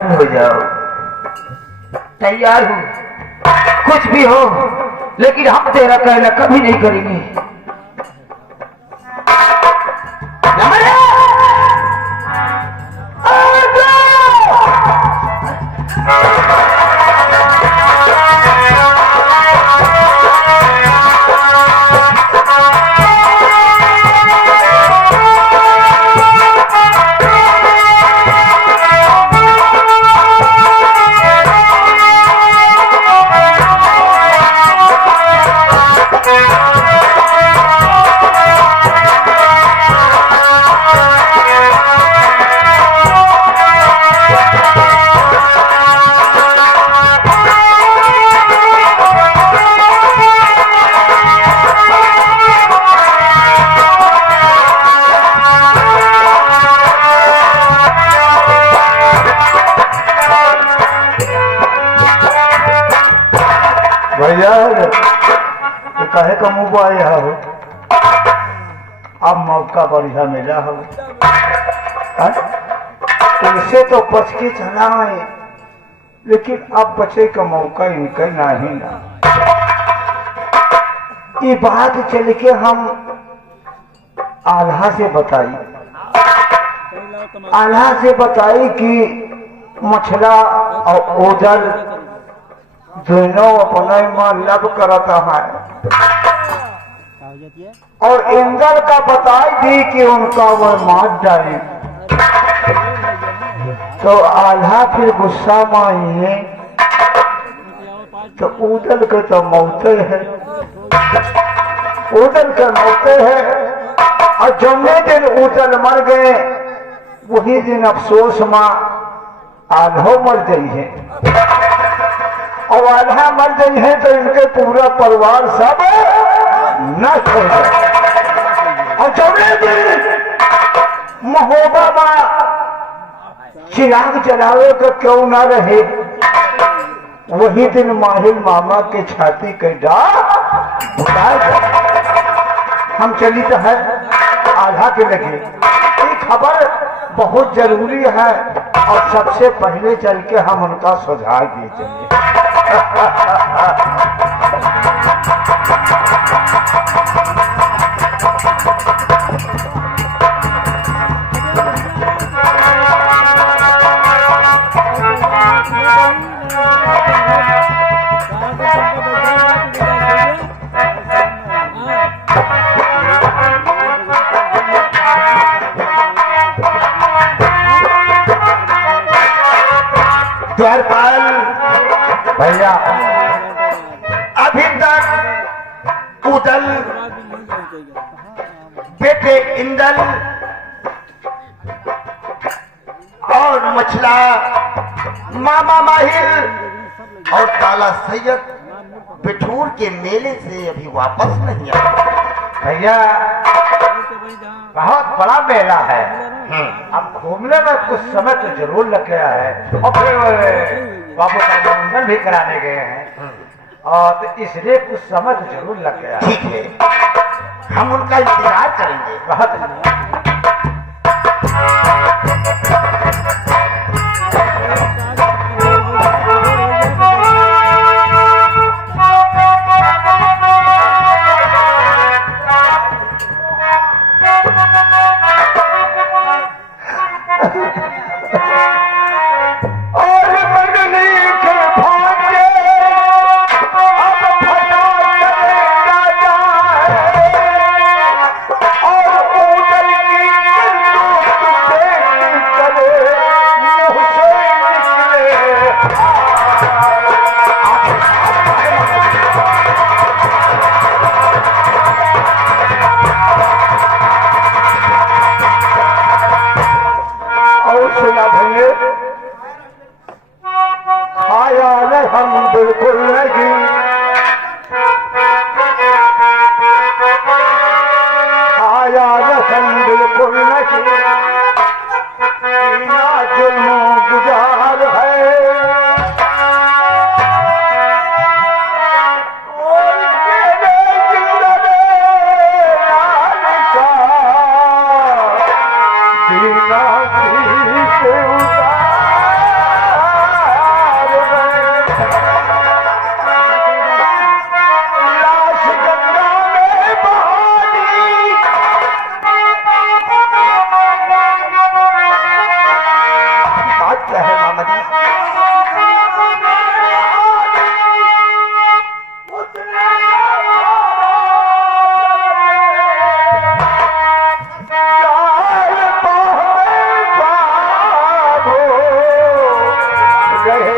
हो जाओ, तैयार हूँ। कुछ भी हो, लेकिन हम तेरा कहना कभी नहीं करेंगे। भैया कहे का मुँह आया हो, अब मौका बढ़िया मिला हो। इनसे तो बच के चला है, लेकिन अब बचे का मौका इनका नहीं ना। ये बात चल के हम आल्हा से बताई कि मछला और ओदल दोनों अपने में लब करता है, और इंद्र का बताई दी कि उनका वो मार डाले। तो आल्हा फिर गुस्सा में है, तो उदल के तो मौते है, उदल के मौते है। और जमने दिन उदल मर गए, वही दिन अफसोस में आल्हो मर गई है। और आल्हा मर गई है तो इनके पूरा परिवार सब नष्ट हो गए। और जमने दिन महोबा में चिराग जलावे का क्यों ना रहे, वही दिन माहिल मामा के छाती के हम चली तो है आल्हा के लगे। ये खबर बहुत जरूरी है, और सबसे पहले चल के हम उनका सुझाव दिए चलिए। द्वारपाल भैया, अभी तक उदल बेटे इंदल और मछला मामा माहिर और काला सैयद बिठूर के मेले से अभी वापस नहीं आए। भैया बहुत बड़ा मेला है, अब घूमने में कुछ समय तो जरूर लग गया है, और फिर बाबू का मंगल भी कराने गए हैं, और तो इसलिए कुछ समय तो जरूर लग गया है। ठीक है, हम उनका इंतजार करेंगे। बहुत और उदल क्या है मामा जी? रहे